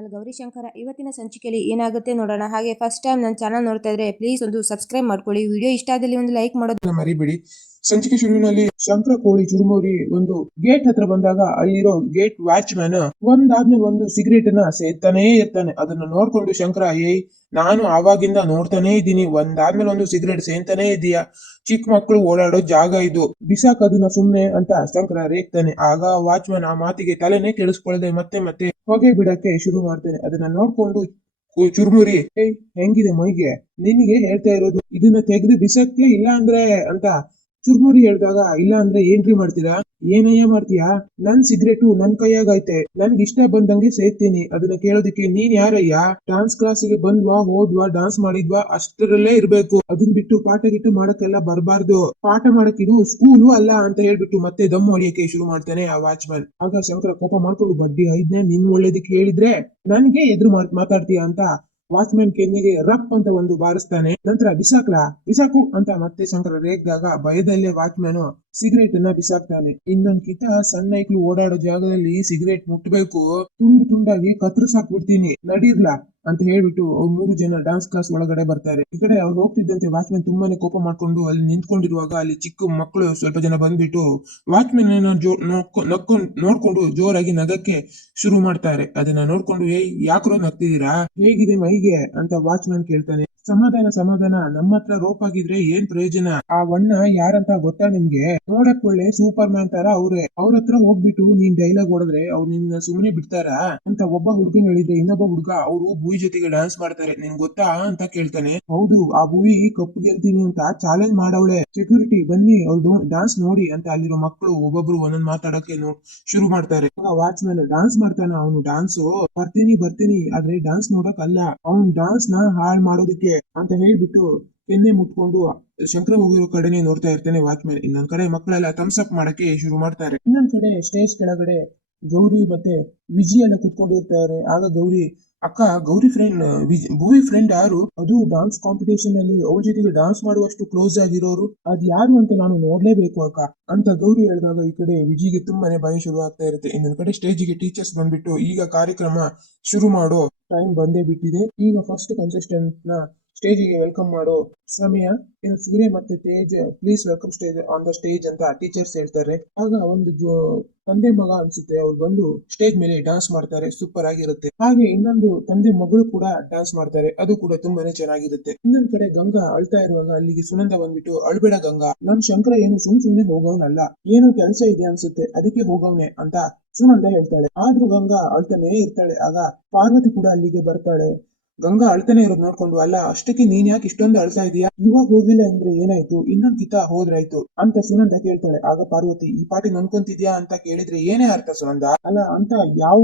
ಅಲ್ಲಿ ಗೌರಿಶಂಕರ ಇವತ್ತಿನ ಸಂಚಿಕೆಯಲ್ಲಿ ಏನಾಗುತ್ತೆ ನೋಡೋಣ. ಹಾಗೆ ಫಸ್ಟ್ ಟೈಮ್ ನನ್ನ ಚಾನಲ್ ನೋಡ್ತಾ ಇದ್ರೆ ಪ್ಲೀಸ್ ಒಂದು ಸಬ್ಸ್ಕ್ರೈಬ್ ಮಾಡ್ಕೊಳ್ಳಿ. ವಿಡಿಯೋ ಇಷ್ಟ ಆದಲ್ಲಿ ಒಂದು ಲೈಕ್ ಮಾಡೋದು ಮರಿಬೇಡಿ. ಸಂಚಿಕೆ ಶುರುವಿನಲ್ಲಿ ಶಂಕರ ಕೋಳಿ ಚುರುಮುರಿ ಒಂದು ಗೇಟ್ ಹತ್ರ ಬಂದಾಗ ಅಲ್ಲಿರೋ ಗೇಟ್ ವ್ಯಾಚ್ ಮ್ಯಾನ್ ಒಂದಾದ್ಮೇಲೆ ಒಂದು ಸಿಗರೇಟ್ನ ಸೇತಾನೇ ಇರ್ತಾನೆ. ಅದನ್ನ ನೋಡ್ಕೊಂಡು ಶಂಕರ, ಏಯ್, ನಾನು ಆವಾಗಿಂದ ನೋಡ್ತಾನೆ ಇದ್ದೀನಿ. ಒಂದಾದ್ಮೇಲೆ ಒಂದು ಸಿಗರೇಟ್ ಸೇತಾನೆ ಇದೆಯಾ ಚಿಕ್ಕ ಮಕ್ಕಳು ಓಡಾಡೋ ಜಾಗ ಇದು. ಬಿಸಾಕ್ ಅದನ್ನ ಸುಮ್ನೆ ಅಂತ ಶಂಕರ ರೇಗ್ತಾನೆ. ಆಗ ವಾಚ್ಮ್ಯಾನ್ ಆ ಮಾತಿಗೆ ತಲೆನೇ ಕೆಡಿಸ್ಕೊಳ್ಳದೆ ಮತ್ತೆ ಮತ್ತೆ ಹೊಗೆ ಬಿಡಕ್ಕೆ ಶುರು ಮಾಡ್ತಾನೆ. ಅದನ್ನ ನೋಡ್ಕೊಂಡು ಚುರುಮುರಿ, ಏಯ್, ಹೆಂಗಿದೆ ಮೈಗೆ? ನಿನಗೆ ಹೇಳ್ತಾ ಇರೋದು, ಇದನ್ನ ತೆಗೆದು ಬಿಸಕ್ಕೆ ಇಲ್ಲ ಅಂದ್ರೆ ಅಂತ ಚುರ್ಮುರಿ ಹೇಳ್ದಾಗ, ಇಲ್ಲ ಅಂದ್ರೆ ಏನ್ರಿ ಮಾಡ್ತೀರಾ? ಏನಯ್ಯ ಮಾಡ್ತೀಯಾ? ನನ್ ಸಿಗರೇಟು ನನ್ ಕೈಯಾಗೈತೆ. ನನ್ಗೆ ಇಷ್ಟ ಬಂದಂಗೆ ಸೇರ್ತೀನಿ ಅದನ್ನ ಕೇಳೋದಕ್ಕೆ ನೀನ್ ಯಾರಯ್ಯ? ಡಾನ್ಸ್ ಕ್ಲಾಸಿಗೆ ಬಂದ್ವಾ ಹೋದ್ವಾ ಡಾನ್ಸ್ ಮಾಡಿದ್ವಾ, ಅಷ್ಟರಲ್ಲೇ ಇರ್ಬೇಕು. ಅದನ್ ಬಿಟ್ಟು ಪಾಠ ಗಿಟ್ಟು ಮಾಡಕ್ಕೆಲ್ಲ ಬರಬಾರ್ದು. ಪಾಠ ಇದು ಸ್ಕೂಲು ಅಲ್ಲ ಅಂತ ಹೇಳ್ಬಿಟ್ಟು ಮತ್ತೆ ದಮ್ ಹೊಡಿಯಕ್ಕೆ ಶುರು ಮಾಡ್ತಾನೆ ಆ ವಾಚ್ಮನ್ ಆಗ ಶಂಕರ ಕೋಪ ಮಾಡ್ಕೊಂಡು, ಬಡ್ಡಿ ಐದ್ನೇ ನಿನ್ ಒಳ್ಳೇದಕ್ಕೆ ಹೇಳಿದ್ರೆ ನನ್ಗೆ ಎದುರು ಮಾತ್, ಮಾತಾಡ್ತೀಯ? ಅಂತ ವಾಚ್ಮ್ಯಾನ್ ಕೆನ್ನೆಗೆ ರಪ್ ಅಂತ ಒಂದು ಬಾರಿಸ್ತಾನೆ. ನಂತರ ಬಿಸಾಕ್ಲಾ? ಬಿಸಾಕು ಅಂತ ಮತ್ತೆ ಶಂಕರ ರೇಗ್ದಾಗ ಭಯದಲ್ಲೇ ವಾಚ್ಮ್ಯಾನ್ ಸಿಗರೇಟ್ ಅನ್ನ ಬಿಸಾಕ್ತಾನೆ. ಇನ್ನೊಂದ್ ಕಿತ ಸಣ್ಣ ಐಕ್ಳು ಓಡಾಡೋ ಜಾಗದಲ್ಲಿ ಸಿಗರೇಟ್ ಮುಟ್ಬೇಕು. ತುಂಡು ತುಂಡಾಗಿ ಕತ್ರಿಸಾಕ್ಬಿಡ್ತೀನಿ ನಡೀರ್ಲಾ? ಅಂತ ಹೇಳ್ಬಿಟ್ಟು ಮೂರು ಜನ ಡಾನ್ಸ್ ಕ್ಲಾಸ್ ಒಳಗಡೆ ಬರ್ತಾರೆ. ಈ ಕಡೆ ಅವ್ರು ಹೋಗ್ತಿದ್ದಂತೆ ವಾಚ್ಮ್ಯಾನ್ ತುಂಬಾನೇ ಕೋಪ ಮಾಡ್ಕೊಂಡು ಅಲ್ಲಿ ನಿಂತ್ಕೊಂಡಿರುವಾಗ ಅಲ್ಲಿ ಚಿಕ್ಕ ಮಕ್ಕಳು ಸ್ವಲ್ಪ ಜನ ಬಂದ್ಬಿಟ್ಟು ವಾಚ್ಮ್ಯಾನ್ ಜೋ ನಕ್ಕೊಂಡ್ ನೋಡ್ಕೊಂಡು ಜೋರಾಗಿ ನಗಕ್ಕೆ ಶುರು ಮಾಡ್ತಾರೆ. ಅದನ್ನ ನೋಡ್ಕೊಂಡು ಏ ಯಾಕ್ರೋ ನಗ್ತಿದ್ದೀರಾ? ಹೇಗಿದೆ ಮೈಗೆ? ಅಂತ ವಾಚ್ಮ್ಯಾನ್ ಕೇಳ್ತಾನೆ. ಸಮಾಧಾನ ಸಮಾಧಾನ. ನಮ್ಮ ಹತ್ರ ರೋಪ್ ಆಗಿದ್ರೆ ಏನ್ ಪ್ರಯೋಜನ? ಆ ವಣ್ಣ ಯಾರಂತ ಗೊತ್ತಾ ನಿಮ್ಗೆ? ನೋಡಕ್ ಒಳ್ಳೆ ಸೂಪರ್ ಮ್ಯಾನ್ ತರ ಅವ್ರೆ. ಅವ್ರ ಹತ್ರ ಹೋಗ್ಬಿಟ್ಟು ನೀನ್ ಡೈಲಾಗ್ ಹೊಡೆದ್ರೆ ಅವ್ರು ನಿನ್ನ ಸುಮ್ಮನೆ ಬಿಡ್ತಾರಾ? ಅಂತ ಒಬ್ಬ ಹುಡುಗನ್ ಹೇಳಿದ್ರೆ ಇನ್ನೊಬ್ಬ ಹುಡುಗ ಅವರು ಭೂವಿ ಜೊತೆಗೆ ಡಾನ್ಸ್ ಮಾಡ್ತಾರೆ. ನಿನ್ ಗೊತ್ತಾ ಅಂತ ಕೇಳ್ತಾನೆ. ಹೌದು, ಆ ಭೂವಿ ಕಪ್ಪು ಗೆಲ್ತೀನಿ ಅಂತ ಚಾಲೆಂಜ್ ಮಾಡವಳೆ. ಸೆಕ್ಯೂರಿಟಿ ಬನ್ನಿ, ಅವ್ರು ಡಾನ್ಸ್ ನೋಡಿ ಅಂತ ಅಲ್ಲಿರೋ ಮಕ್ಕಳು ಒಬ್ಬೊಬ್ರು ಒಂದೊಂದ್ ಮಾತಾಡಕ್ಕೆ ಶುರು ಮಾಡ್ತಾರೆ. ವಾಚ್ ಮ್ಯಾನ್ ಡಾನ್ಸ್ ಮಾಡ್ತಾನ ಅವನು. ಡಾನ್ಸ್ ಬರ್ತೀನಿ ಬರ್ತೀನಿ. ಆದ್ರೆ ಡಾನ್ಸ್ ನೋಡಕ್ ಅಲ್ಲ. ಅವ್ನ್ ಡಾನ್ಸ್ನ ಹಾಳ್ ಮಾಡೋದಕ್ಕೆ. ಅಂತ ಹೇಳ್ಬಿಟ್ಟು ಕೆನ್ನೆ ಮುಟ್ಕೊಂಡು ಶಂಕರ ಹೋಗಿರೋ ಕಡೆನೆ ನೋಡ್ತಾ ಇರ್ತಾನೆ ವಾಚ್ಮ್ಯಾನ್ ಇನ್ನೊಂದ್ ಕಡೆ ಮಕ್ಕಳೆಲ್ಲ ಥಮ್ಸ್ ಅಪ್ ಮಾಡಕ್ಕೆ ಶುರು ಮಾಡ್ತಾರೆ. ಇನ್ನೊಂದ್ ಕಡೆ ಸ್ಟೇಜ್ ಕೆಳಗಡೆ ಗೌರಿ ಮತ್ತೆ ವಿಜಿ ಎಲ್ಲ ಕುತ್ಕೊಂಡಿರ್ತಾರೆ. ಆಗ ಗೌರಿ, ಅಕ್ಕ, ಗೌರಿ ಫ್ರೆಂಡ್ ಭೂವಿ ಫ್ರೆಂಡ್ ಯಾರು? ಅದು ಡಾನ್ಸ್ ಕಾಂಪಿಟೇಷನ್ ಅಲ್ಲಿ ಅವ್ರ ಜೊತೆಗೆ ಡಾನ್ಸ್ ಮಾಡುವಷ್ಟು ಕ್ಲೋಸ್ ಆಗಿರೋರು. ಅದ್ ಯಾರು ಅಂತ ನಾನು ನೋಡ್ಲೇಬೇಕು ಅಕ್ಕ ಅಂತ ಗೌರಿ ಹೇಳಿದಾಗ ಈ ಕಡೆ ವಿಜಿಗೆ ತುಂಬಾನೇ ಭಯ ಶುರು ಆಗ್ತಾ ಇರುತ್ತೆ. ಇನ್ನೊಂದ್ ಕಡೆ ಸ್ಟೇಜಿಗೆ ಟೀಚರ್ಸ್ ಬಂದ್ಬಿಟ್ಟು ಈಗ ಕಾರ್ಯಕ್ರಮ ಶುರು ಮಾಡೋ ಟೈಮ್ ಬಂದೇ ಬಿಟ್ಟಿದೆ. ಈಗ ಫಸ್ಟ್ ಕನ್ಸಿಸ್ಟೆಂಟ್ನ ಸ್ಟೇಜಿಗೆ ವೆಲ್ಕಮ್ ಮಾಡೋ ಸಮಯ, ಇನ್ನು ಸೂರ್ಯ ಮತ್ತೆ Tej please welcome stage on the stage ಅಂತ ಟೀಚರ್ಸ್ ಹೇಳ್ತಾರೆ. ಆಗ ಒಂದು ತಂದೆ ಮಗ ಅನ್ಸುತ್ತೆ. ಅವ್ರು ಬಂದು ಸ್ಟೇಜ್ ಮೇಲೆ ಡಾನ್ಸ್ ಮಾಡ್ತಾರೆ. ಸೂಪರ್ ಆಗಿರುತ್ತೆ. ಹಾಗೆ ಇನ್ನೊಂದು ತಂದೆ ಮಗಳು ಕೂಡ ಡಾನ್ಸ್ ಮಾಡ್ತಾರೆ. ಅದು ಕೂಡ ತುಂಬಾನೇ ಚೆನ್ನಾಗಿರುತ್ತೆ. ಇನ್ನೊಂದ್ ಕಡೆ ಗಂಗಾ ಅಳ್ತಾ ಇರುವಾಗ ಅಲ್ಲಿಗೆ ಸುನಂದ ಬಂದ್ಬಿಟ್ಟು, ಅಳ್ಬೇಡ ಗಂಗಾ, ನಮ್ ಶಂಕರ ಏನು ಸುಮ್ ಸುಮ್ನೆ ಹೋಗವನಲ್ಲ. ಏನು ಕೆಲಸ ಇದೆ ಅನ್ಸುತ್ತೆ. ಅದಕ್ಕೆ ಹೋಗವ್ನೆ ಅಂತ ಸುನಂದ ಹೇಳ್ತಾಳೆ. ಆದ್ರೂ ಗಂಗಾ ಅಳ್ತಾನೆ ಇರ್ತಾಳೆ. ಆಗ ಪಾರ್ವತಿ ಕೂಡ ಅಲ್ಲಿಗೆ ಬರ್ತಾಳೆ. ಗಂಗಾ ಅಳ್ತಾನೆ ಇರೋದು ನೋಡ್ಕೊಂಡು, ಅಲ್ಲ, ಅಷ್ಟಕ್ಕೆ ನೀನ್ ಯಾಕೆ ಇಷ್ಟೊಂದು ಅಳ್ತಾ ಇದೀಯಾ? ಇವಾಗ ಹೋಗಿಲ್ಲ ಅಂದ್ರೆ ಏನಾಯ್ತು? ಇನ್ನೊಂದ್ ಕಿತ ಹೋದ್ರಾಯ್ತು? ಅಂತ ಸುನಂದ ಕೇಳ್ತಾಳೆ. ಆಗ ಪಾರ್ವತಿ, ಈ ಪಾಟಿ ನೊಂದ್ಕೊಂತಿದ್ಯಾ ಅಂತ ಕೇಳಿದ್ರೆ, ಏನೇ ಅರ್ಥ ಸುನಂದ? ಅಲ್ಲ, ಅಂತ ಯಾವ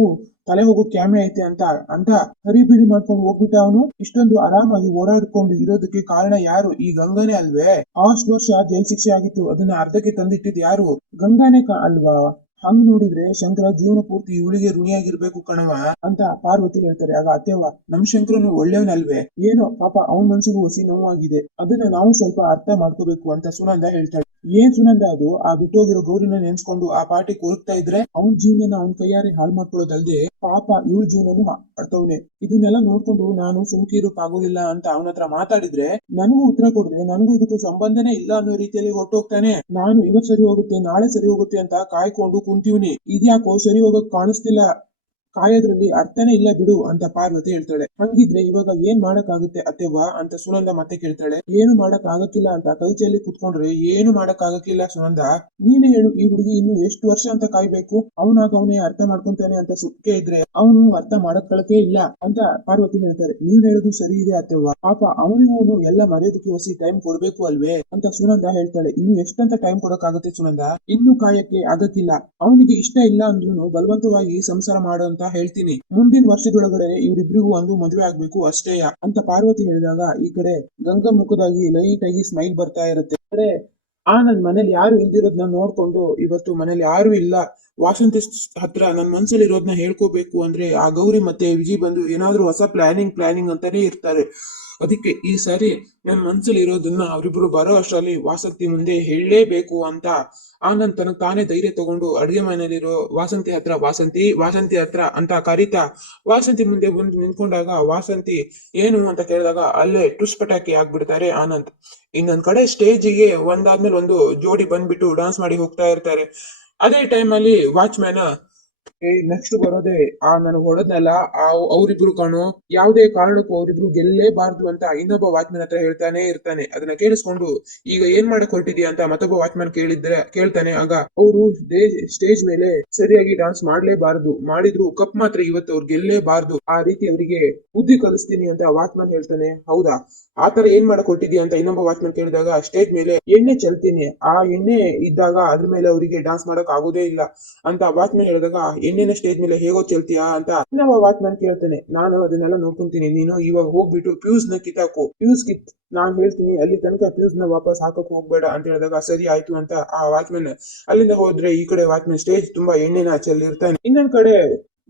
ತಲೆ ಹೋಗೋ ಕ್ಯಾಮೆ ಐತೆ ಅಂತ ಅಂತ ಹರಿಬಿರಿ ಮಾಡ್ಕೊಂಡು ಹೋಗ್ಬಿಟ್ಟ ಅವನು? ಇಷ್ಟೊಂದು ಆರಾಮಾಗಿ ಓಡಾಡ್ಕೊಂಡು ಇರೋದಕ್ಕೆ ಕಾರಣ ಯಾರು? ಈ ಗಂಗಾನೇ ಅಲ್ವೇ? ಆಸ್ಟ್ ವರ್ಷ ಜೈಲ್ ಶಿಕ್ಷೆ ಆಗಿತ್ತು. ಅದನ್ನ ಅರ್ಧಕ್ಕೆ ತಂದಿಟ್ಟಿದ್ ಯಾರು? ಗಂಗಾನೇ ಅಲ್ವಾ? ಹಂಗ್ ನೋಡಿದ್ರೆ ಶಂಕರ ಜೀವನ ಪೂರ್ತಿ ಇವಳಿಗೆ ಋಣಿಯಾಗಿರ್ಬೇಕು ಕಣವ ಅಂತ ಪಾರ್ವತಿ ಹೇಳ್ತಾರೆ. ಆಗ ಅತ್ತೆವ್ವ, ನಮ್ ಶಂಕರನು ಒಳ್ಳೆಯವನಲ್ವೇ ಏನೋ ಪಾಪ ಅವನ್ ಮನ್ಸಿಗೂ ಹೊಸಿ ನೋವಾಗಿದೆ. ಅದನ್ನ ನಾವು ಸ್ವಲ್ಪ ಅರ್ಥ ಮಾಡ್ಕೋಬೇಕು ಅಂತ ಸುನಂದ ಹೇಳ್ತಾಳೆ. ಏನ್ ಸುನಂದ ಅದು? ಆ ಬಿಟ್ಟೋಗಿರೋ ಗೌರಿನ ನೆನ್ಸ್ಕೊಂಡು ಆ ಪಾರ್ಟಿ ಕೊರಕ್ತಾ ಇದ್ರೆ ಅವನ್ ಜೀವನನ ಅವನ್ ಕೈಯಾರೆ ಹಾಳು ಮಾಡ್ಕೊಳ್ಳೋದಲ್ದೆ ಪಾಪ ಇವಳ ಜೀವನನು ಮಾಡ್ತವ್ನೆ. ಇದನ್ನೆಲ್ಲ ನೋಡ್ಕೊಂಡು ನಾನು ಸುಮ್ಕಿರೋಕ್ ಆಗೋದಿಲ್ಲ ಅಂತ ಅವನ ಹತ್ರ ಮಾತಾಡಿದ್ರೆ ನನಗೂ ಉತ್ತರ ಕೊಡಿದ್ರೆ ನನಗೂ ಇದಕ್ಕೂ ಸಂಬಂಧನೇ ಇಲ್ಲ ಅನ್ನೋ ರೀತಿಯಲ್ಲಿ ಹೊರಟೋಗ್ತಾನೆ. ನಾನು ಇವತ್ ಸರಿ ಹೋಗುತ್ತೆ, ನಾಳೆ ಸರಿ ಹೋಗುತ್ತೆ ಅಂತ ಕಾಯ್ಕೊಂಡು ಕುಂತೀವ್ನಿ. ಇದ್ಯಾಕೋ ಸರಿ ಹೋಗಕ್ ಕಾಣಿಸ್ತಿಲ್ಲ. ಕಾಯೋದ್ರಲ್ಲಿ ಅರ್ಥನೇ ಇಲ್ಲ ಬಿಡು ಅಂತ ಪಾರ್ವತಿ ಹೇಳ್ತಾಳೆ. ಹಂಗಿದ್ರೆ ಇವಾಗ ಏನ್ ಮಾಡಕ್ ಆಗುತ್ತೆ ಅಂತ ಸುನಂದ ಮತ್ತೆ ಕೇಳ್ತಾಳೆ. ಏನು ಮಾಡಕ್ ಆಗಕ್ಕಿಲ್ಲ ಅಂತ ಕೈಚಲ್ಲಿ ಕುತ್ಕೊಂಡ್ರೆ ಏನು ಮಾಡಕ್ ಆಗಕ್ಕಿಲ್ಲ ಸುನಂದ. ನೀನೇ ಹೇಳು ಈ ಹುಡುಗಿ ಇನ್ನು ಎಷ್ಟು ವರ್ಷ ಅಂತ ಕಾಯ್ಬೇಕು? ಅವನಾಗ ಅವನೇ ಅರ್ಥ ಮಾಡ್ಕೊಂತಾನೆ ಅಂತ ಸುಕ್ಕೆ ಇದ್ರೆ ಅವನು ಅರ್ಥ ಮಾಡಕ್ಕಳಕ್ಕೆ ಇಲ್ಲ ಅಂತ ಪಾರ್ವತಿ ಹೇಳ್ತಾರೆ. ನೀವ್ ಹೇಳುದು ಸರಿ ಇದೆ ಅತ್ತೆವ್ವ. ಪಾಪ ಅವನಿಗೂ ಎಲ್ಲ ಮರೆಯೋದಕ್ಕೆ ಹೊಸಿ ಟೈಮ್ ಕೊಡ್ಬೇಕು ಅಲ್ವೇ ಅಂತ ಸುನಂದ ಹೇಳ್ತಾಳೆ. ಇನ್ನು ಎಷ್ಟಂತ ಟೈಮ್ ಕೊಡಕ್ಕಾಗತ್ತೆ ಸುನಂದ? ಇನ್ನು ಕಾಯಕ್ಕೆ ಆಗಕ್ಕಿಲ್ಲ. ಅವನಿಗೆ ಇಷ್ಟ ಇಲ್ಲ ಅಂದ್ರೂ ಬಲವಂತವಾಗಿ ಸಂಸಾರ ಮಾಡು ಹೇಳ್ತೀನಿ. ಮುಂದಿನ ವರ್ಷದೊಳಗಡೆ ಇವರಿಬ್ರಿಗೂ ಒಂದು ಮದುವೆ ಆಗ್ಬೇಕು ಅಷ್ಟೇಯ ಅಂತ ಪಾರ್ವತಿ ಹೇಳಿದಾಗ ಈ ಕಡೆ ಗಂಗಾ ಮುಖದಾಗಿ ಲೈಟ್ ಆಗಿ ಸ್ಮೈಲ್ ಬರ್ತಾ ಇರುತ್ತೆ. ಅಂದ್ರೆ ಆ ನನ್ ಮನೇಲಿ ಯಾರು ಇಲ್ದಿರೋದ್ನ ನೋಡ್ಕೊಂಡು ಇವತ್ತು ಮನೇಲಿ ಯಾರು ಇಲ್ಲ. ವಾಸಂತಿ ಹತ್ರ ನನ್ ಮನ್ಸಲ್ಲಿ ಇರೋದನ್ನ ಹೇಳ್ಕೋಬೇಕು ಅಂದ್ರೆ ಆ ಗೌರಿ ಮತ್ತೆ ವಿಜಿ ಬಂದು ಏನಾದ್ರೂ ಹೊಸ ಪ್ಲಾನಿಂಗ್ ಪ್ಲಾನಿಂಗ್ ಅಂತಾನೆ ಇರ್ತಾರೆ. ಅದಕ್ಕೆ ಈ ಸಾರಿ ನನ್ನ ಮನ್ಸಲ್ಲಿ ಇರೋದನ್ನ ಅವರಿಬ್ರು ಬರೋ ಅಷ್ಟರಲ್ಲಿ ವಾಸಂತಿ ಮುಂದೆ ಹೇಳಲೇಬೇಕು ಅಂತ. ಆನಂದ್ ತನಗ್ ತಾನೇ ಧೈರ್ಯ ತಗೊಂಡು ಅಡುಗೆ ಮನೆಯಲ್ಲಿರೋ ವಾಸಂತಿ ಹತ್ರ ವಾಸಂತಿ ವಾಸಂತಿ ಹತ್ರ ಅಂತ ಕರೀತಾ ವಾಸಂತಿ ಮುಂದೆ ಬಂದು ನಿಂತ್ಕೊಂಡಾಗ ವಾಸಂತಿ ಏನು ಅಂತ ಕೇಳಿದಾಗ ಅಲ್ಲೇ ಟುಸ್ ಪಟಾಕಿ ಆಗ್ಬಿಡ್ತಾರೆ ಆನಂದ್. ಇನ್ನೊಂದ್ ಕಡೆ ಸ್ಟೇಜಿಗೆ ಒಂದಾದ್ಮೇಲೆ ಒಂದು ಜೋಡಿ ಬಂದ್ಬಿಟ್ಟು ಡಾನ್ಸ್ ಮಾಡಿ ಹೋಗ್ತಾ ಇರ್ತಾರೆ. ಅದೇ ಟೈಮ್ ಅಲ್ಲಿ ವಾಚ್ಮ್ಯಾನ್ ನೆಕ್ಸ್ಟ್ ಬರೋದೇ, ಆ, ನಾನು ಹೊಡೆದ್ನಲ್ಲ, ಆ, ಅವ್ರಿಬ್ರು ಕಾಣೋ, ಯಾವುದೇ ಕಾರಣಕ್ಕೂ ಅವರಿಬ್ರು ಗೆಲ್ಲೇಬಾರ್ದು ಅಂತ ಇನ್ನೊಬ್ಬ ವಾಚ್ಮನ್ ಹತ್ರ ಹೇಳ್ತಾನೆ ಇರ್ತಾನೆ. ಅದನ್ನ ಕೇಳಿಸ್ಕೊಂಡು, ಈಗ ಏನ್ ಮಾಡಕ್ ಹೊರಟಿದ್ಯಾ ಅಂತ ಮತ್ತೊಬ್ಬ ವಾಚ್ಮನ್ ಕೇಳಿದ್ರೆ, ಕೇಳ್ತಾನೆ, ಆಗ ಅವರು ಸ್ಟೇಜ್ ಮೇಲೆ ಸರಿಯಾಗಿ ಡಾನ್ಸ್ ಮಾಡ್ಲೇಬಾರ್ದು. ಮಾಡಿದ್ರು ಕಪ್ ಮಾತ್ರ ಇವತ್ತು ಅವ್ರು ಗೆಲ್ಲೇಬಾರ್ದು. ಆ ರೀತಿ ಅವರಿಗೆ ಬುದ್ಧಿ ಕಲಿಸ್ತೀನಿ ಅಂತ ವಾಚ್ಮನ್ ಹೇಳ್ತಾನೆ. ಹೌದಾ? ಆತರ ಏನ್ ಮಾಡಕ್ ಹೊರಟಿದ್ಯಾ ಅಂತ ಇನ್ನೊಬ್ಬ ವಾಚ್ಮನ್ ಕೇಳಿದಾಗ ಸ್ಟೇಜ್ ಮೇಲೆ ಎಣ್ಣೆ ಚೆಲ್ತೀನಿ. ಆ ಎಣ್ಣೆ ಇದ್ದಾಗ ಅದ್ರ ಮೇಲೆ ಅವರಿಗೆ ಡಾನ್ಸ್ ಮಾಡಕ್ ಆಗೋದೇ ಇಲ್ಲ ಅಂತ ವಾಚ್ಮನ್ ಹೇಳಿದಾಗ ಎಣ್ಣೆನ ಸ್ಟೇಜ್ ಮೇಲೆ ಹೇಗೋ ಚೆಲ್ತೀಯಾ ಅಂತ ಇನ್ನೊಬ್ಬ ವಾಚ್ಮನ್ ಕೇಳ್ತಾನೆ. ನಾನು ಅದನ್ನೆಲ್ಲ ನೋಡ್ಕೊಂತೀನಿ. ನೀನು ಇವಾಗ ಹೋಗ್ಬಿಟ್ಟು ಪ್ಯೂಸ್ನ ಕಿತ್ತಾಕು. ಪ್ಯೂಸ್ ಕಿತ್ ನಾನ್ ಹೇಳ್ತೀನಿ, ಅಲ್ಲಿ ತನಕ ಪ್ಯೂಸ್ನ ವಾಪಸ್ ಹಾಕಕ್ ಹೋಗ್ಬೇಡ ಅಂತ ಹೇಳಿದಾಗ ಸರಿ ಆಯ್ತು ಅಂತ ಆ ವಾಚ್ಮನ್ ಅಲ್ಲಿಂದ ಹೋದ್ರೆ ಈ ಕಡೆ ವಾಚ್ಮ್ಯಾನ್ ಸ್ಟೇಜ್ ತುಂಬಾ ಎಣ್ಣೆನ ಚೆಲ್ಲಿರ್ತಾನೆ. ಇನ್ನೊಂದ್ ಕಡೆ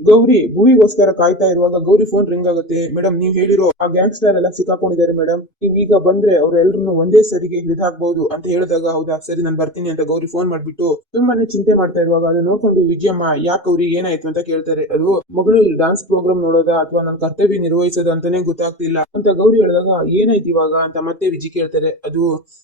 ಗೌರಿ, ಭೂವಿಗೋಸ್ಕರ ಕಾಯ್ತಾ ಇರುವಾಗ ಗೌರಿ ಫೋನ್ ರಿಂಗ್ ಆಗುತ್ತೆ. ಮೇಡಮ್ ನೀವು ಹೇಳಿರೋ ಆ ಗ್ಯಾಂಗ್ಸ್ಟರ್ ಎಲ್ಲ ಸಿಕ್ಕಾಕೊಂಡಿದ್ದಾರೆ ಮೇಡಮ್ ನೀವ್ ಈಗ ಬಂದ್ರೆ ಅವ್ರೆಲ್ರನ್ನು ಒಂದೇ ಸರಿಗೆ ಹಿಡಿದಾಕ್ಬಹುದು ಅಂತ ಹೇಳಿದಾಗ, ಹೌದಾ? ಸರಿ, ನಾನು ಬರ್ತೀನಿ ಅಂತ ಗೌರಿ ಫೋನ್ ಮಾಡ್ಬಿಟ್ಟು ತುಂಬಾನೇ ಚಿಂತೆ ಮಾಡ್ತಾ ಇರುವಾಗ ಅದನ್ನ ನೋಡ್ಕೊಂಡು, ವಿಜಯಮ್ಮ, ಯಾಕೆ ಅವ್ರಿಗೆ ಏನಾಯ್ತು? ಅಂತ ಕೇಳ್ತಾರೆ. ಅದು ಮಗಳು ಡಾನ್ಸ್ ಪ್ರೋಗ್ರಾಮ್ ನೋಡೋದ ಅಥವಾ ನನ್ನ ಕರ್ತವ್ಯ ನಿರ್ವಹಿಸೋದ ಅಂತಾನೆ ಗೊತ್ತಾಗ್ತಿಲ್ಲ. ಅಂತ ಗೌರಿ ಹೇಳಿದಾಗ, ಏನಾಯ್ತು ಇವಾಗ? ಅಂತ ಮತ್ತೆ ವಿಜಿ ಕೇಳ್ತಾರೆ. ಅದು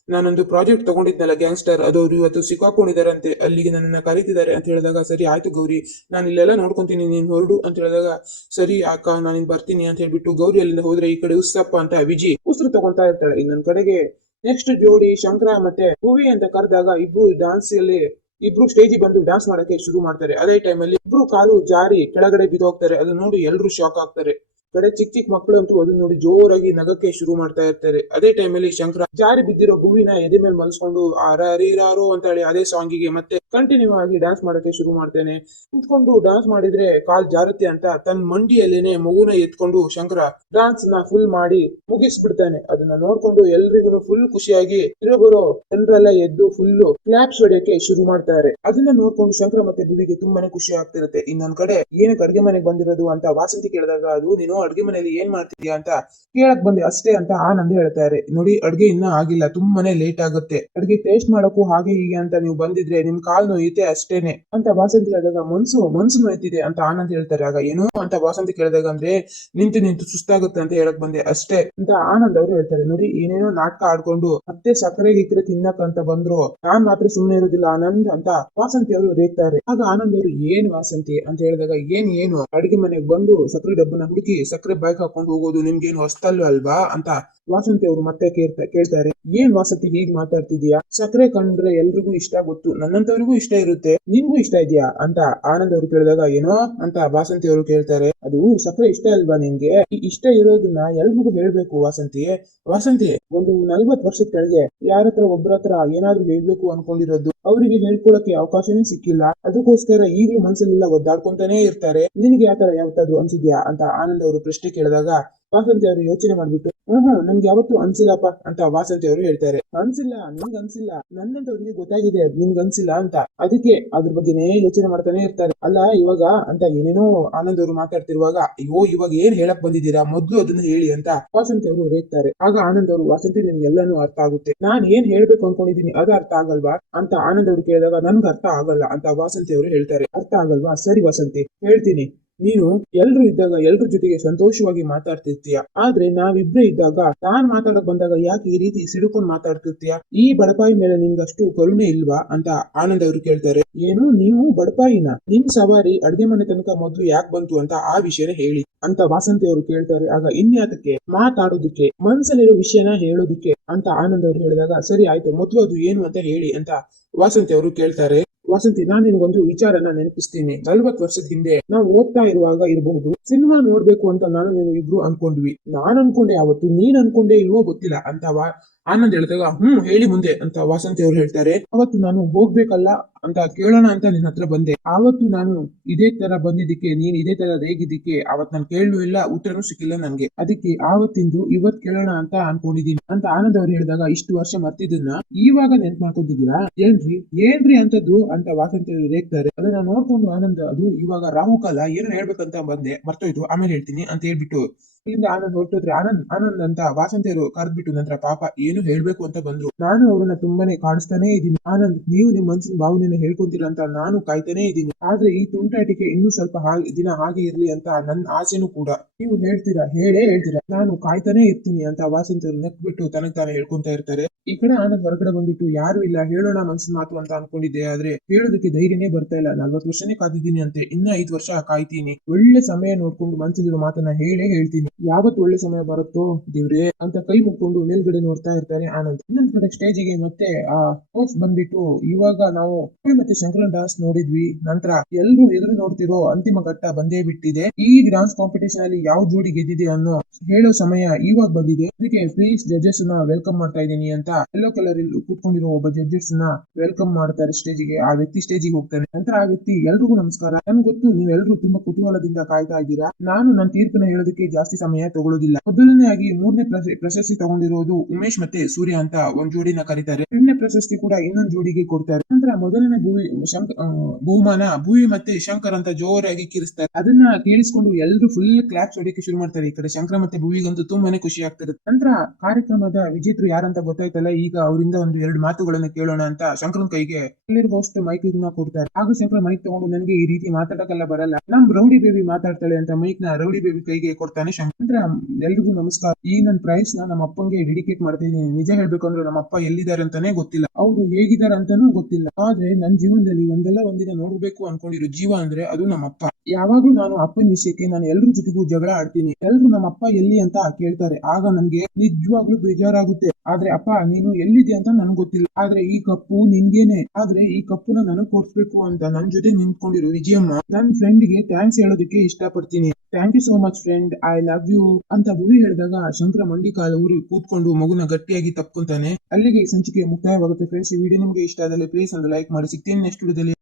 ನಾನೊಂದು ಪ್ರಾಜೆಕ್ಟ್ ತಗೊಂಡಿದ್ನಲ್ಲ ಗ್ಯಾಂಗ್ಸ್ಟರ್ ಅದು ಅವ್ರು ಇವತ್ತು ಸಿಕ್ಕಾಕೊಂಡಿದಾರಂತೆ ಅಲ್ಲಿಗೆ ನನ್ನನ್ನ ಕರೀತಿದ್ದಾರೆ ಅಂತ ಹೇಳಿದಾಗ, ಸರಿ, ಆಯ್ತು ಗೌರಿ. ನಾನು ಇಲ್ಲೆಲ್ಲ ನೋಡ್ಕೊಂತೀನಿ ನೀನ್ ಹೊರಡು ಅಂತ ಹೇಳಿದಾಗ, ಸರಿ ಅಕ್ಕ, ನಾನು ಬರ್ತೀನಿ ಅಂತ ಹೇಳ್ಬಿಟ್ಟು ಗೌರಿ ಅಲ್ಲಿಂದ ಹೋದ್ರೆ ಈ ಕಡೆ ಉಸ್ಸಪ್ಪ ಅಂತ ವಿಜಿ ಉಸಿರು ತಗೊಂತಾ ಇರ್ತಾಳೆ. ಇನ್ನೊಂದ್ ಕಡೆಗೆ ನೆಕ್ಸ್ಟ್ ಜೋಡಿ ಶಂಕರ ಮತ್ತೆ ಹೂವಿ ಅಂತ ಕರೆದಾಗ ಇಬ್ರು ಡಾನ್ಸ್ ಅಲ್ಲಿ, ಇಬ್ರು ಸ್ಟೇಜ್ ಬಂದು ಡಾನ್ಸ್ ಮಾಡಕ್ಕೆ ಶುರು ಮಾಡ್ತಾರೆ. ಅದೇ ಟೈಮ್ ಅಲ್ಲಿ ಇಬ್ರು ಕಾಲು ಜಾರಿ ಕೆಳಗಡೆ ಬಿದ್ದೋಗ್ತಾರೆ. ಅದನ್ನ ನೋಡಿ ಎಲ್ರು ಶಾಕ್ ಆಗ್ತಾರೆ. ಕಡೆ ಚಿಕ್ಕ ಚಿಕ್ಕ ಮಕ್ಕಳು ಅಂತೂ ಅದನ್ನ ನೋಡಿ ಜೋರಾಗಿ ನಗಕ್ಕೆ ಶುರು ಮಾಡ್ತಾ ಇರ್ತಾರೆ. ಅದೇ ಟೈಮ್ ಅಲ್ಲಿ ಶಂಕರ ಜಾರಿ ಬಿದ್ದಿರೋ ಹೂವಿನ ಎದೆ ಮೇಲೆ ಮಲ್ಸ್ಕೊಂಡು ಆರಾರಿರಾರೋ ಅಂತ ಹೇಳಿ ಅದೇ ಸಾಂಗಿಗೆ ಮತ್ತೆ ಕಂಟಿನ್ಯೂ ಆಗಿ ಡಾನ್ಸ್ ಮಾಡೋಕೆ ಶುರು ಮಾಡ್ತೇನೆ. ನಿಂತ್ಕೊಂಡು ಡಾನ್ಸ್ ಮಾಡಿದ್ರೆ ಕಾಲ್ ಜಾರತ್ತೆ ಅಂತ ತನ್ನ ಮಂಡಿಯಲ್ಲೇನೆ ಮಗುನ ಎತ್ಕೊಂಡು ಶಂಕರ ಡಾನ್ಸ್ನ ಫುಲ್ ಮಾಡಿ ಮುಗಿಸ್ಬಿಡ್ತಾನೆ. ಅದನ್ನ ನೋಡ್ಕೊಂಡು ಎಲ್ರಿಗೂ ಫುಲ್ ಖುಷಿಯಾಗಿ ಇರೋಬರೋ ಜನರೆಲ್ಲ ಎದ್ದು ಫುಲ್ ಕ್ಲಾಪ್ಸ್ ಹೊಡೆಯಕ್ಕೆ ಶುರು ಮಾಡ್ತಾರೆ. ಅದನ್ನ ನೋಡ್ಕೊಂಡು ಶಂಕರ ಮತ್ತೆ ಭುವಿಗೆ ತುಂಬಾನೇ ಖುಷಿ ಆಗ್ತಿರುತ್ತೆ. ಇನ್ನೊಂದ್ ಕಡೆ ಏನಕ್ಕೆ ಅಡ್ಗೆ ಮನೆಗೆ ಬಂದಿರೋದು ಅಂತ ವಾಸಂತಿ ಕೇಳಿದಾಗ ಅದು ನೀನು ಅಡ್ಗೆ ಮನೆಯಲ್ಲಿ ಏನ್ ಮಾಡ್ತಿದ್ಯಾ ಅಂತ ಕೇಳಕ್ ಬಂದೆ. ಅಷ್ಟೇ ಅಂತ ಆನಂದ್ ಹೇಳ್ತಾರೆ ನೋಡಿ, ಅಡ್ಗೆ ಇನ್ನ ಆಗಿಲ್ಲ. ತುಂಬಾನೇ ಲೇಟ್ ಆಗುತ್ತೆ. ಅಡ್ಗೆ ಟೇಸ್ಟ್ ಮಾಡಕ್ಕೂ ಹಾಗೆ ಹೀಗೆ ಅಂತ ನೀವು ಬಂದಿದ್ರೆ ನಿಮ್ ಕಾಲ್ ನೋಯುತ್ತೆ ಅಷ್ಟೇನೆ ಅಂತ ವಾಸಂತಿ ಹೇಳಿದಾಗ ಮನ್ಸು ಮನ್ಸು ನೋಯ್ತಿದೆ ಅಂತ ಆನಂದ್ ಹೇಳ್ತಾರೆ. ಆಗ ಏನು ಅಂತ ವಾಸಂತಿ ಕೇಳಿದಾಗ ಅಂದ್ರೆ ನಿಂತು ನಿಂತು ಸುಸ್ತಾಗುತ್ತೆ ಅಂತ ಹೇಳಕ್ ಬಂದೆ. ಅಷ್ಟೇ ಅಂತ ಆನಂದ್ ಅವರು ಹೇಳ್ತಾರೆ. ನೋಡಿ, ಏನೇನೋ ನಾಟಕ ಆಡ್ಕೊಂಡು ಮತ್ತೆ ಸಕ್ಕರೆ ಗಿಕ್ಕರೆ ತಿನ್ನಕ್ ಅಂತ ಬಂದ್ರು. ನಾನ್ ಮಾತ್ರ ಸುಮ್ಮನೆ ಇರೋದಿಲ್ಲ, ಆನಂದ್ ಅಂತ ವಾಸಂತಿ ಅವರು ರೇಗ್ತಾರೆ. ಆಗ ಆನಂದ್ ಅವರು, ಏನ್ ವಾಸಂತಿ? ಅಂತ ಹೇಳಿದಾಗ, ಏನ್, ಏನು? ಅಡಿಗೆ ಮನೆಗೆ ಬಂದು ಸಕ್ಕರೆ ಡಬ್ಬನ ಹುಡುಕಿ ಸಕ್ಕರೆ ಬೈಕ್ ಹಾಕೊಂಡು ಹೋಗೋದು, ನಿಮ್ಗೆ ಏನ್ ಹೊಸ್ತಲ್ವ ಅಲ್ವಾ ಅಂತ ವಾಸಂತಿ ಅವರು ಮತ್ತೆ ಕೇಳ್ತಾ ಕೇಳ್ತಾರೆ. ಏನ್ ವಾಸಂತಿ ಹೀಗ್ ಮಾತಾಡ್ತಿದ್ಯಾ? ಸಕ್ಕರೆ ಕಂಡ್ರೆ ಎಲ್ರಿಗೂ ಇಷ್ಟ ಗೊತ್ತು, ನನ್ನಂತವ್ರಿಗೂ ಇಷ್ಟ ಇರುತ್ತೆ ನಿನ್ಗೂ ಇಷ್ಟ ಇದೆಯಾ ಅಂತ ಆನಂದ್ ಅವರು ಕೇಳಿದಾಗ ಏನೋ ಅಂತ ವಾಸಂತಿ ಅವರು ಕೇಳ್ತಾರೆ. ಅದು ಸಕ್ಕರೆ ಇಷ್ಟ ಅಲ್ವಾ ನಿನ್ಗೆ ಈ ಇಷ್ಟ ಇರೋದನ್ನ ಎಲ್ರಿಗೂ ಹೇಳ್ಬೇಕು ವಾಸಂತಿ. ವಾಸಂತಿ, ಒಂದು ನಲ್ವತ್ ವರ್ಷದ ಕೆಳಗೆ ಯಾರತ್ರ ಒಬ್ರ ಹತ್ರ ಏನಾದ್ರೂ ಹೇಳ್ಬೇಕು ಅನ್ಕೊಂಡಿರೋದು ಅವರಿಗೆ ಹೇಳ್ಕೊಳಕ್ಕೆ ಅವಕಾಶನೇ ಸಿಕ್ಕಿಲ್ಲ. ಅದಕ್ಕೋಸ್ಕರ ಈಗಲೂ ಮನ್ಸಲ್ಲೆಲ್ಲ ಒದ್ದಾಡ್ಕೊಂತಾನೆ ಇರ್ತಾರೆ. ನಿನಗೆ ಆತರ ಯಾವತ್ತಾದ್ರು ಅನ್ಸಿದ್ಯಾ ಅಂತ ಆನಂದ್ ಅವರು ಪ್ರಶ್ನೆ ಕೇಳಿದಾಗ, ವಾಸಂತಿ ಅವರು ಯೋಚನೆ ಮಾಡ್ಬಿಟ್ಟು ಹ್ಮ್ ನನ್ಗೆ ಯಾವತ್ತೂ ಅನ್ಸಿಲ್ಲಪ್ಪ ಅಂತ ವಾಸಂತಿ ಅವರು ಹೇಳ್ತಾರೆ. ಅನ್ಸಿಲ್ಲ, ನಿಮ್ಗೆ ಅನ್ಸಿಲ್ಲ. ನನ್ನಂತವ್ರಿಗೆ ಗೊತ್ತಾಗಿದೆ, ಅದ್ ನಿಮ್ಗೆ ಅನ್ಸಿಲ್ಲ ಅಂತ. ಅದಕ್ಕೆ ಅದ್ರ ಬಗ್ಗೆನೇ ಯೋಚನೆ ಮಾಡ್ತಾನೆ ಇರ್ತಾರೆ. ಅಲ್ಲ, ಇವಾಗ ಅಂತ ಏನೇನೋ ಆನಂದ್ ಅವರು ಮಾತಾಡ್ತಿರುವಾಗ, ಅಯ್ಯೋ, ಇವಾಗ ಏನ್ ಹೇಳಕ್ ಬಂದಿದ್ದೀರಾ? ಮೊದ್ಲು ಅದನ್ನ ಹೇಳಿ ಅಂತ ವಾಸಂತಿ ಅವರು ರೇಗ್ತಾರೆ. ಆಗ ಆನಂದ್ ಅವರು, ವಾಸಂತಿ ನಿಮ್ಗೆ ಎಲ್ಲಾನು ಅರ್ಥ ಆಗುತ್ತೆ. ನಾನ್ ಏನ್ ಹೇಳ್ಬೇಕು ಅನ್ಕೊಂಡಿದೀನಿ ಅದು ಅರ್ಥ ಆಗಲ್ವಾ? ಅಂತ ಆನಂದ್ ಅವರು ಕೇಳಿದಾಗ, ನನ್ಗೆ ಅರ್ಥ ಆಗಲ್ಲ ಅಂತ ವಾಸಂತಿ ಅವರು ಹೇಳ್ತಾರೆ. ಅರ್ಥ ಆಗಲ್ವಾ? ಸರಿ ವಾಸಂತಿ, ಹೇಳ್ತೀನಿ. ನೀನು ಎಲ್ರು ಇದ್ದಾಗ ಎಲ್ರ ಜೊತೆಗೆ ಸಂತೋಷವಾಗಿ ಮಾತಾಡ್ತಿರ್ತೀಯ. ಆದ್ರೆ ನಾವಿಬ್ರೇ ಇದ್ದಾಗ ನಾನ್ ಮಾತಾಡಕ್ ಬಂದಾಗ ಯಾಕೆ ಈ ರೀತಿ ಸಿಡುಕೊಂಡ್ ಮಾತಾಡ್ತಿರ್ತೀಯ? ಈ ಬಡಪಾಯಿ ಮೇಲೆ ನಿಮ್ಗಷ್ಟು ಕರುಣೆ ಇಲ್ವಾ ಅಂತ ಆನಂದ್ ಅವರು ಕೇಳ್ತಾರೆ. ಏನು, ನೀವು ಬಡಪಾಯಿನ. ನಿಮ್ ಸವಾರಿ ಅಡ್ಗೆ ಮನೆ ತನಕ ಮೊದ್ಲು ಯಾಕೆ ಬಂತು ಅಂತ ಆ ವಿಷಯನ ಹೇಳಿ ಅಂತ ವಾಸಂತಿ ಅವರು ಕೇಳ್ತಾರೆ. ಆಗ ಇನ್ಯಾತಕ್ಕೆ? ಮಾತಾಡೋದಕ್ಕೆ. ಮನ್ಸಲ್ಲಿರೋ ವಿಷಯನ ಹೇಳೋದಕ್ಕೆ ಅಂತ ಆನಂದ್ ಅವರು ಹೇಳಿದಾಗ, ಸರಿ ಆಯ್ತು, ಮೊದ್ಲು ಅದು ಏನು ಅಂತ ಹೇಳಿ ಅಂತ ವಾಸಂತಿ ಅವರು ಕೇಳ್ತಾರೆ. ವಾಸಂತಿ, ನಾನು ನಿನಗೊಂದು ವಿಚಾರನ ನೆನಪಿಸ್ತೀನಿ. ನಲ್ವತ್ ವರ್ಷದ ಹಿಂದೆ ನಾವು ಓದ್ತಾ ಇರುವಾಗ ಇರಬಹುದು, ಸಿನಿಮಾ ನೋಡ್ಬೇಕು ಅಂತ ನಾನು, ನೀನು ಇಬ್ರು ಅನ್ಕೊಂಡ್ವಿ. ನಾನ್ ಅನ್ಕೊಂಡೆ, ಅವತ್ತು ನೀನ್ ಅನ್ಕೊಂಡೆ, ಇಲ್ವೋ ಗೊತ್ತಿಲ್ಲ. ಅಂತ ವಾ ಆನಂದ್ ಹೇಳಿದಾಗ, ಹ್ಮ್, ಹೇಳಿ ಮುಂದೆ, ಅಂತ ವಾಸಂತಿ ಅವ್ರು ಹೇಳ್ತಾರೆ. ಅವತ್ತು ನಾನು ಹೋಗ್ಬೇಕಲ್ಲ ಅಂತ ಕೇಳೋಣ ಅಂತ ನಿನ್ನ ಹತ್ರ ಬಂದೆ. ಆವತ್ತು ನಾನು ಇದೇ ತರ ಬಂದಿದ್ದಕ್ಕೆ, ನೀನ್ ಇದೇ ತರ ರೇಗಿದ್ದಕ್ಕೆ ಅವತ್ ನಾನು ಕೇಳಲು ಇಲ್ಲ, ಉತ್ತರನೂ ಸಿಕ್ಕಿಲ್ಲ ನನ್ಗೆ. ಅದಕ್ಕೆ ಆವತ್ತಿಂದು ಇವತ್ ಕೇಳೋಣ ಅಂತ ಅನ್ಕೊಂಡಿದೀನಿ. ಅಂತ ಆನಂದ್ ಅವ್ರು ಹೇಳಿದಾಗ, ಇಷ್ಟು ವರ್ಷ ಮರ್ತಿದ್ದನ್ನ ಇವಾಗ ನೆನ್ಪ್ ಮಾಡ್ಕೊಂಡಿದ್ದೀರಾ? ಏನ್ರಿ? ಏನ್ರಿ ಅಂತದ್ದು ಅಂತ ವಾಸಂತ ರೇಗ್ತಾರೆ. ಅದನ್ನ ನೋಡ್ಕೊಂಡು ಆನಂದ್, ಅದು ಇವಾಗ ರಾಹುಕಾಲ ಏನೋ ಹೇಳ್ಬೇಕಂತ ಬಂದೆ. ಮರ್ತೋಯ್ತು. ಆಮೇಲೆ ಹೇಳ್ತೀನಿ ಅಂತ ಹೇಳ್ಬಿಟ್ಟು ಇಲ್ಲಿಂದ ಆನಂದ್ ಹೊರಟೋದ್ರೆ ಆನಂದ್ ಆನಂದ್ ಅಂತ ವಾಸಂತಿಯರು ಕರೆದ್ಬಿಟ್ಟು ನಂತರ ಪಾಪ ಏನು ಹೇಳ್ಬೇಕು ಅಂತ ಬಂದ್ರು. ನಾನು ಅವ್ರನ್ನ ತುಂಬಾನೇ ಕಾಣಿಸ್ತಾನೆ ಇದ್ದೀನಿ. ಆನಂದ್, ನೀವು ನಿಮ್ ಮನ್ಸಿನ ಭಾವನೆನ ಹೇಳ್ಕೊಂತೀರ ಅಂತ ನಾನು ಕಾಯ್ತಾನೆ ಇದ್ದೀನಿ. ಆದ್ರೆ ಈ ತುಂಟಾಟಿಕೆ ಇನ್ನೂ ಸ್ವಲ್ಪ ದಿನ ಹಾಗೆ ಇರ್ಲಿ ಅಂತ ನನ್ನ ಆಸೆನೂ ಕೂಡ. ನೀವು ಹೇಳ್ತೀರಾ? ಹೇಳೇ ಹೇಳ್ತೀರಾ? ನಾನು ಕಾಯ್ತಾನೆ ಇರ್ತೀನಿ ಅಂತ ವಾಸಂತಿಯರು ನಕ್ಬಿಟ್ಟು ತನಗ್ ತಾನೇ ಹೇಳ್ಕೊಂತ ಇರ್ತಾರೆ. ಈ ಕಡೆ ಆನಂದ್ ಹೊರಗಡೆ ಬಂದ್ಬಿಟ್ಟು, ಯಾರು ಇಲ್ಲ, ಹೇಳೋಣ ಮನ್ಸಿನ ಮಾತು ಅಂತ ಅನ್ಕೊಂಡಿದ್ದೆ. ಆದ್ರೆ ಹೇಳೋದಕ್ಕೆ ಧೈರ್ಯನೇ ಬರ್ತಾ ಇಲ್ಲ. ನಲ್ವತ್ತು ವರ್ಷನೇ ಕಾದಿದ್ದೀನಿ ಅಂತೆ. ಇನ್ನ ಐದು ವರ್ಷ ಕಾಯ್ತೀನಿ. ಒಳ್ಳೆ ಸಮಯ ನೋಡ್ಕೊಂಡು ಮನ್ಸಲ್ಲಿರೋ ಮಾತನ್ನ ಹೇಳೇ ಹೇಳ್ತೀನಿ. ಯಾವತ್ತು ಒಳ್ಳೆ ಸಮಯ ಬರುತ್ತೋ ದೇವ್ರೇ ಅಂತ ಕೈ ಮುಕ್ಕೊಂಡು ಮೇಲ್ಗಡೆ ನೋಡ್ತಾ ಇರ್ತಾರೆ ಆನಂದ್. ಇನ್ನೊಂದ್ ಕಡೆ ಸ್ಟೇಜಿಗೆ ಮತ್ತೆ ಆ ಕೋಚ್ ಬಂದ್ಬಿಟ್ಟು ಇವಾಗ ನಾವು ಮತ್ತೆ ಶಂಕರನ್ ಡಾನ್ಸ್ ನೋಡಿದ್ವಿ. ನಂತರ ಎಲ್ರು ಎದುರು ನೋಡ್ತಿರೋ ಅಂತಿಮ ಘಟ್ಟ ಬಂದೇ ಬಿಟ್ಟಿದೆ. ಈ ಡಾನ್ಸ್ ಕಾಂಪಿಟೇಷನ್ ಅಲ್ಲಿ ಯಾವ ಜೋಡಿ ಗೆದ್ದಿದೆ ಅನ್ನೋ ಹೇಳೋ ಸಮಯ ಇವಾಗ ಬಂದಿದೆ. ಅದಕ್ಕೆ ಪ್ಲೀಸ್ ಜಡ್ಜಸ್ನ ವೆಲ್ಕಮ್ ಮಾಡ್ತಾ ಇದ್ದೀನಿ ಅಂತ ಎಲ್ಲೋ ಕಲರ್ ಇಲ್ಲಿ ಕೂತ್ಕೊಂಡಿರೋ ಒಬ್ಬ ಜಡ್ಜಸ್ನ ವೆಲ್ಕಮ್ ಮಾಡ್ತಾರೆ ಸ್ಟೇಜಿಗೆ ಆ ವ್ಯಕ್ತಿ ಸ್ಟೇಜಿಗೆ ಹೋಗ್ತಾನೆ. ನಂತರ ಆ ವ್ಯಕ್ತಿ ಎಲ್ರಿಗೂ ನಮಸ್ಕಾರ. ನನ್ಗೆ ಗೊತ್ತು ನೀವೆಲ್ಲರೂ ತುಂಬಾ ಕುತೂಹಲದಿಂದ ಕಾಯ್ತಾ ಇದ್ದೀರಾ. ನಾನು ನನ್ನ ತೀರ್ಪನ್ನ ಹೇಳೋದಕ್ಕೆ ಜಾಸ್ತಿ ಸಮಯ ತಗೊಳ್ಳೋದಿಲ್ಲ. ಮೊದಲನೆಯಾಗಿ ಮೂರನೇ ಪ್ರಶ- ಪ್ರಶಸ್ತಿ ತಗೊಂಡಿರೋದು ಉಮೇಶ್ ಮತ್ತೆ ಸೂರ್ಯ ಅಂತ ಒಂದ್ ಜೋಡಿನ ಕರೀತಾರೆ. ಎರಡನೇ ಪ್ರಶಸ್ತಿ ಕೂಡ ಇನ್ನೊಂದ್ ಜೋಡಿಗೆ ಕೊಡ್ತಾರೆ. ಮೊದಲನೇ ಭೂವಿ ಶಂಕ ಆ, ಬಹುಮಾನ ಭೂವಿ ಮತ್ತೆ ಶಂಕರ್ ಅಂತ ಜೋರಾಗಿ ಕೀರಿಸ್ತಾರೆ. ಅದನ್ನ ಕೇಳಿಸ್ಕೊಂಡು ಎಲ್ಲರೂ ಫುಲ್ ಕ್ಲಾಪ್ಸ್ ಹೊಡಿಯಕ್ಕೆ ಶುರು ಮಾಡ್ತಾರೆ ಈ ಕಡೆ. ಶಂಕರ ಮತ್ತೆ ಭೂವಿಗಂತೂ ತುಂಬಾನೇ ಖುಷಿ ಆಗ್ತಿರುತ್ತೆ. ನಂತರ ಕಾರ್ಯಕ್ರಮದ ವಿಜೇತರು ಯಾರಂತ ಗೊತ್ತಾಯ್ತಲ್ಲ ಈಗ ಅವರಿಂದ ಒಂದು ಎರಡು ಮಾತುಗಳನ್ನ ಕೇಳೋಣ ಅಂತ ಶಂಕರನ್ ಕೈಗೆ ಅಲ್ಲಿರೋ ಹೋಸ್ಟ್ ಮೈಕ್ ಕೊಡ್ತಾರೆ. ಹಾಗೂ ಶಂಕರ ಮೈಕ್ ತಗೊಂಡು ನನಗೆ ಈ ರೀತಿ ಮಾತಾಡಕ್ಕೆಲ್ಲ ಬರಲ್ಲ. ನಮ್ ರೌಡಿ ಬೇಬಿ ಮಾತಾಡ್ತಾಳೆ ಅಂತ ಮೈಕ್ನ ರೌಡಿ ಬೇಬಿ ಕೈಗೆ ಕೊಡ್ತಾನೆ ಶಂಕರ್. ಎಲ್ರಿಗೂ ನಮಸ್ಕಾರ. ಈ ನನ್ನ ಪ್ರೈಸ್ನ ನಮ್ಮ ಅಪ್ಪಂಗೆ ಡೆಡಿಕೇಟ್ ಮಾಡ್ತಿದ್ದೀನಿ ನಿಜ ಹೇಳ್ಬೇಕು ಅಂದ್ರೆ ನಮ್ಮ ಅಪ್ಪ ಎಲ್ಲಿದ್ದಾರೆ ಅಂತಾನೆ ಗೊತ್ತಿಲ್ಲ. ಅವ್ರು ಹೇಗಿದ್ದಾರೆ ಅಂತಾನೂ ಗೊತ್ತಿಲ್ಲ. ಆದ್ರೆ ನನ್ನ ಜೀವನದಲ್ಲಿ ಒಂದಲ್ಲ ಒಂದಿನ ನೋಡ್ಬೇಕು ಅನ್ಕೊಂಡಿರೋ ಜೀವ ಅಂದ್ರೆ ಅದು ನಮ್ಮ ಅಪ್ಪ ಯಾವಾಗ್ಲೂ ನಾನು ಅಪ್ಪನ ವಿಷಯಕ್ಕೆ ನಾನು ಎಲ್ರ ಜೊತೆಗೂ ಜಗಳ ಆಡ್ತೀನಿ. ಎಲ್ರು ನಮ್ಮ ಅಪ್ಪ ಎಲ್ಲಿ ಅಂತ ಕೇಳ್ತಾರೆ. ಆಗ ನನ್ಗೆ ನಿಜವಾಗ್ಲೂ ಬೇಜಾರಾಗುತ್ತೆ. ಆದ್ರೆ ಅಪ್ಪ, ನೀನು ಎಲ್ಲಿದೆ ಅಂತ ನನ್ಗೆ ಗೊತ್ತಿಲ್ಲ. ಆದ್ರೆ ಈ ಕಪ್ಪು ನಿನ್ಗೇನೆ. ಆದ್ರೆ ಈ ಕಪ್ಪುನ ನನಗ್ ಕೊಡ್ಸ್ಬೇಕು ಅಂತ ನನ್ ಜೊತೆ ನಿಂತ್ಕೊಂಡಿರೋ ವಿಜಯಮ್ಮ ನನ್ ಫ್ರೆಂಡ್ಗೆ ಥ್ಯಾಂಕ್ಸ್ ಹೇಳೋದಕ್ಕೆ ಇಷ್ಟಪಡ್ತೀನಿ. Thank you so much friend I love you ಅಂತ ಭುವಿ ಹೇಳಿದಾಗ ಶಂಕರ ಮಂಡಿ ಕಾಲ ಊರಿ ಕೂತ್ಕೊಂಡು ಮಗುನ ಗಟ್ಟಿಯಾಗಿ ತಪ್ಕೊಂತಾನೆ. ಅಲ್ಲಿಗೆ ಸಂಚಿಕೆ ಮುಕ್ತಾಯವಾಗುತ್ತೆ ಫ್ರೆಂಡ್ಸ್ ಈ ವಿಡಿಯೋ ನಿಮಗೆ ಇಷ್ಟ ಆದರೆ ಪ್ಲೀಸ್ ಒಂದು ಲೈಕ್ ಮಾಡಿ. ಸಿಗ್ತೀನಿ ನೆಕ್ಸ್ಟ್ ವಿಡಿಯೋದಲ್ಲಿ